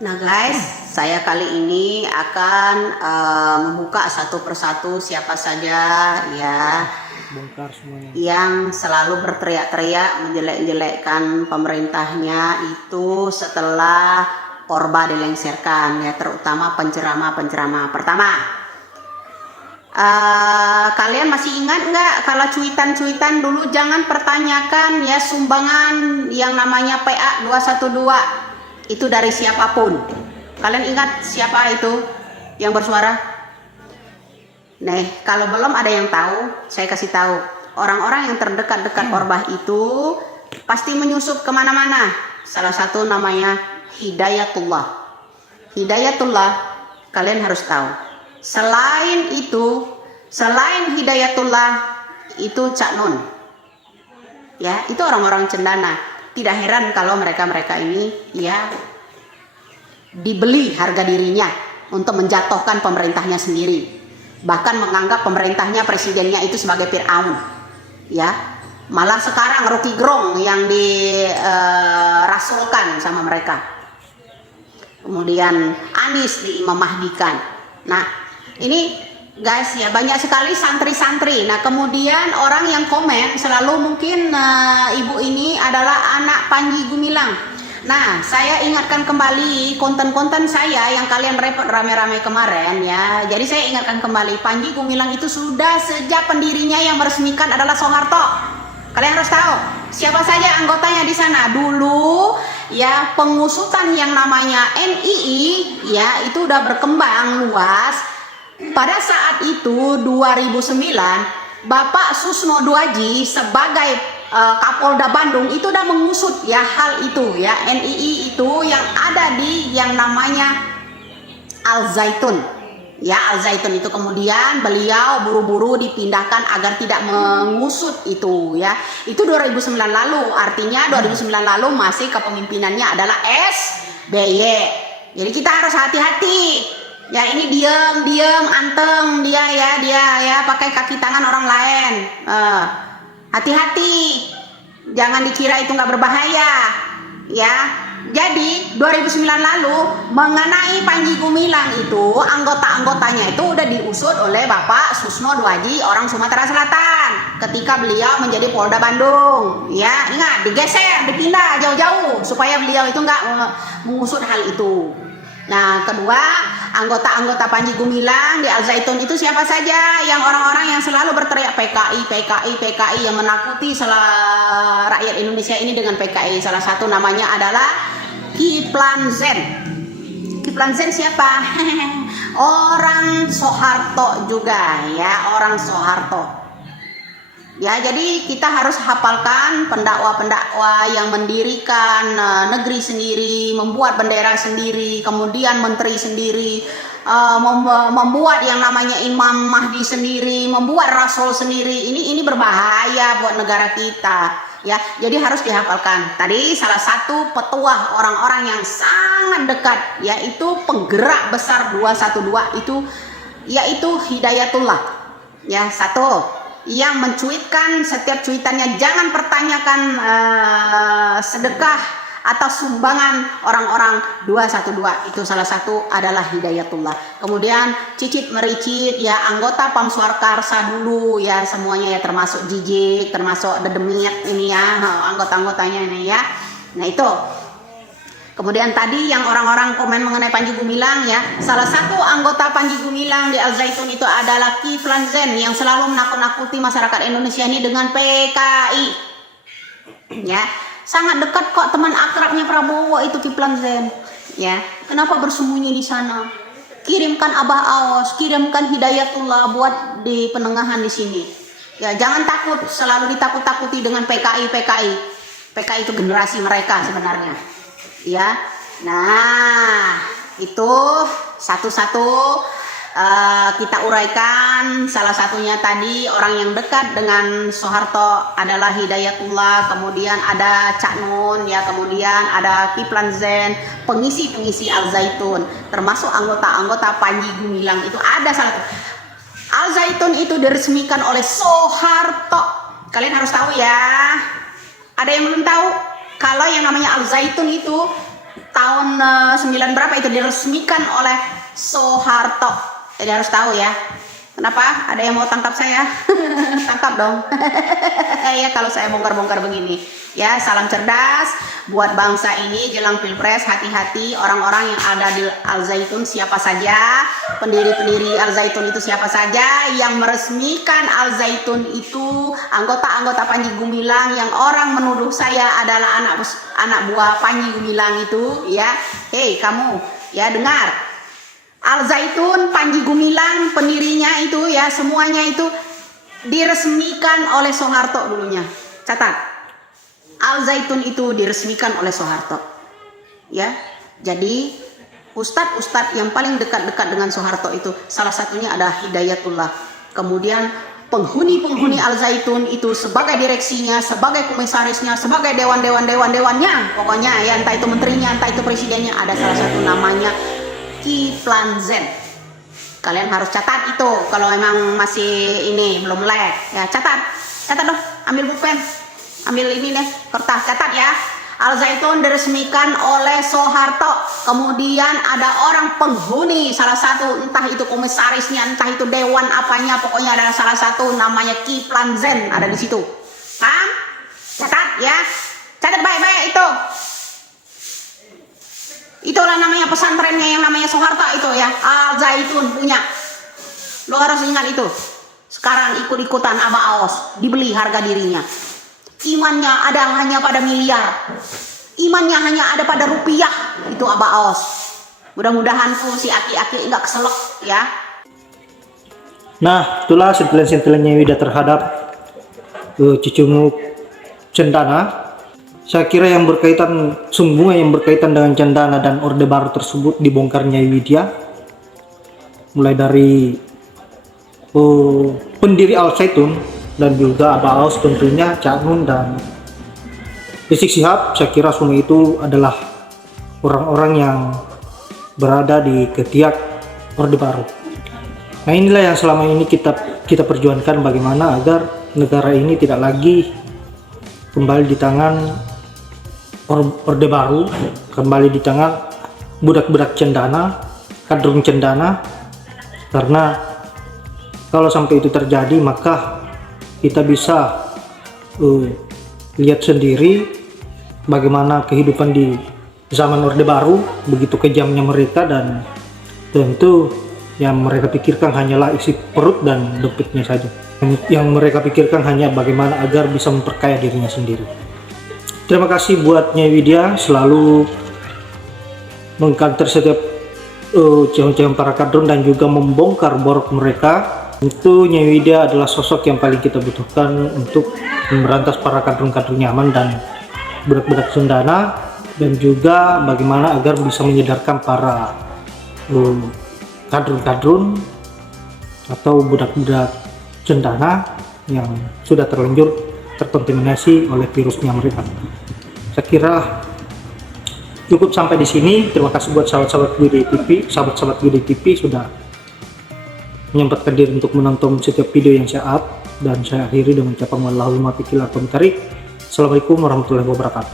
Nah guys, saya kali ini akan membuka satu persatu siapa saja ya bongkar semuanya yang selalu berteriak-teriak menjelek-jelekkan pemerintahnya itu setelah Orba dilengsarkan ya, terutama penceramah-penceramah. Pertama, kalian masih ingat nggak kalau cuitan-cuitan dulu jangan pertanyakan ya sumbangan yang namanya PA 212 itu dari siapapun. Kalian ingat siapa itu yang bersuara? Nih, kalau belum ada yang tahu, saya kasih tahu. Orang-orang yang terdekat-dekat Orbah itu pasti menyusup kemana-mana. Salah satu namanya Hidayatullah. Hidayatullah, kalian harus tahu. Selain itu, selain Hidayatullah, itu Cak Nun. Ya, itu orang-orang cendana. Tidak heran kalau mereka-mereka ini ya dibeli harga dirinya untuk menjatuhkan pemerintahnya sendiri, bahkan menganggap pemerintahnya, presidennya itu sebagai Fir'aun ya. Malah sekarang Rocky Gerung yang dirasulkan sama mereka, kemudian Anies diimam mahdikan. Nah ini guys ya, banyak sekali santri-santri. Nah kemudian orang yang komen selalu mungkin ibu ini adalah anak Panji Gumilang. Nah saya ingatkan kembali konten-konten saya yang kalian repot rame-rame kemarin ya. Jadi saya ingatkan kembali, Panji Gumilang itu sudah sejak pendirinya yang meresmikan adalah Soeharto. Kalian harus tahu siapa saja anggotanya di sana. Dulu ya pengusutan yang namanya NII ya itu udah berkembang luas. Pada saat itu 2009 Bapak Susno Duaji sebagai Kapolda Bandung itu udah mengusut ya hal itu ya, NII itu yang ada di yang namanya Al Zaitun ya. Al Zaitun itu kemudian beliau buru-buru dipindahkan agar tidak mengusut itu ya. Itu 2009 lalu, artinya 2009 lalu masih kepemimpinannya adalah SBY. Jadi kita harus hati-hati. Ya ini diam anteng dia ya pakai kaki tangan orang lain. Hati-hati, jangan dikira itu nggak berbahaya ya. Jadi 2009 lalu mengenai Panji Gumilang itu anggota-anggotanya itu udah diusut oleh Bapak Susno Duaji orang Sumatera Selatan ketika beliau menjadi Polda Bandung ya. Ingat, digeser, dipindah jauh-jauh supaya beliau itu nggak mengusut hal itu. Nah kedua, anggota-anggota Panji Gumilang di Al Zaitun itu siapa saja? Yang orang-orang yang selalu berteriak PKI, PKI, PKI, yang menakuti rakyat Indonesia ini dengan PKI. Salah satu namanya adalah Kiflan Zen. Kiflan Zen siapa? Orang Soeharto juga ya, orang Soeharto. Ya, jadi kita harus hafalkan pendakwa-pendakwa yang mendirikan negeri sendiri, membuat bendera sendiri, kemudian menteri sendiri, membuat yang namanya Imam Mahdi sendiri, membuat Rasul sendiri. Ini berbahaya buat negara kita. Ya, jadi harus dihafalkan. Tadi salah satu petuah orang-orang yang sangat dekat, yaitu penggerak besar 212 itu, yaitu Hidayatullah. Ya, satu. Yang mencuitkan setiap cuitannya jangan pertanyakan sedekah atau sumbangan orang-orang 212, itu salah satu adalah Hidayatullah. Kemudian cicit mericit ya anggota Pam Swarkarsa dulu ya, semuanya ya, termasuk Jijik, termasuk Dedemit ini ya, anggota-anggotanya ini ya. Nah itu. Kemudian tadi yang orang-orang komen mengenai Panji Gumilang ya, salah satu anggota Panji Gumilang di Al Zaitun itu adalah Kiflan Zen yang selalu menakut-nakuti masyarakat Indonesia ini dengan PKI. Ya, sangat dekat kok, teman akrabnya Prabowo itu Kiflan Zen. Ya, kenapa bersembunyi di sana? Kirimkan Abah Aos, kirimkan Hidayatullah buat di penengahan di sini. Ya, jangan takut, selalu ditakut-takuti dengan PKI. PKI itu generasi mereka sebenarnya. Ya, nah itu satu-satu kita uraikan. Salah satunya tadi orang yang dekat dengan Soeharto adalah Hidayatullah, kemudian ada Cak Nun ya, kemudian ada Kiflan Zen, pengisi-pengisi Al Zaitun, termasuk anggota-anggota Panji Gumilang itu ada salah satu. Al Zaitun itu diresmikan oleh Soeharto. Kalian harus tahu ya. Ada yang belum tahu? Kalau yang namanya Al Zaitun itu tahun 9 berapa itu diresmikan oleh Soeharto. Jadi harus tahu ya. Kenapa? Ada yang mau tangkap saya? Tangkap dong. Ya kalau saya bongkar-bongkar begini. Ya, salam cerdas buat bangsa ini jelang Pilpres. Hati-hati orang-orang yang ada di Al Zaitun siapa saja, pendiri-pendiri Al Zaitun itu siapa saja, yang meresmikan Al Zaitun itu anggota-anggota Panji Gumilang yang orang menuduh saya adalah anak buah Panji Gumilang itu, ya. Hei kamu, ya dengar. Al Zaitun, Panji Gumilang, pendirinya itu ya, semuanya itu diresmikan oleh Soeharto dulunya. Catat, Al Zaitun itu diresmikan oleh Soeharto. Ya, jadi ustadz-ustadz yang paling dekat-dekat dengan Soeharto itu salah satunya ada Hidayatullah. Kemudian penghuni-penghuni Al Zaitun itu sebagai direksinya, sebagai komisarisnya, sebagai dewannya, pokoknya ya entah itu menterinya, entah itu presidennya, ada salah satu namanya Kiflan Zen. Kalian harus catat itu kalau emang masih ini belum lag ya, catat dong, ambil pulpen, ambil ini deh kertas, catat ya. Al Zaitun diresmikan oleh Soeharto, kemudian ada orang penghuni, salah satu entah itu komisarisnya, entah itu dewan apanya, pokoknya ada salah satu namanya Kiflan Zen ada di situ. Paham? Catat ya, catat baik-baik itu. Itulah namanya pesantrennya yang namanya Soeharto itu ya, Al Zaitun punya. Lo harus ingat itu. Sekarang ikut-ikutan Abah Aos, dibeli harga dirinya. Imannya ada hanya pada miliar, imannya hanya ada pada rupiah, itu Abah Aos. Mudah-mudahan tuh si aki-aki nggak keselak ya. Nah, itulah sentilan-sentilannya Wida terhadap cucumu Cendana. Saya kira yang berkaitan, semua yang berkaitan dengan Cendana dan Orde Baru tersebut dibongkarnya Widya. Mulai dari pendiri Al Zaitun dan juga Abah Aos tentunya, Cak Nun dan Rizik Syihab. Saya kira semua itu adalah orang-orang yang berada di ketiak Orde Baru. Nah, inilah yang selama ini kita perjuangkan, bagaimana agar negara ini tidak lagi kembali di tangan Orde Baru, kembali di tangan budak-budak Cendana, kadrun Cendana. Karena kalau sampai itu terjadi, maka kita bisa lihat sendiri bagaimana kehidupan di zaman Orde Baru, begitu kejamnya mereka, dan tentu yang mereka pikirkan hanyalah isi perut dan dompetnya saja. Yang mereka pikirkan hanya bagaimana agar bisa memperkaya dirinya sendiri. Terima kasih buat Nyai Widya, selalu mengkanter setiap calon-calon para kadrun dan juga membongkar borok mereka. Tentu Nyai Widya adalah sosok yang paling kita butuhkan untuk memberantas para kadrun-kadrun nyaman dan budak-budak Cendana, dan juga bagaimana agar bisa menyadarkan para kadrun-kadrun atau budak-budak Cendana yang sudah terlanjur terkontaminasi oleh virusnya mereka. Saya kira cukup sampai di sini. Terima kasih buat sahabat-sahabat sahabat-sahabat Widya TV sudah menyempatkan diri untuk menonton setiap video yang saya up, dan saya akhiri dengan ucapan wallahul muwaffiq ila aqwamit thoriq. Assalamualaikum warahmatullahi wabarakatuh.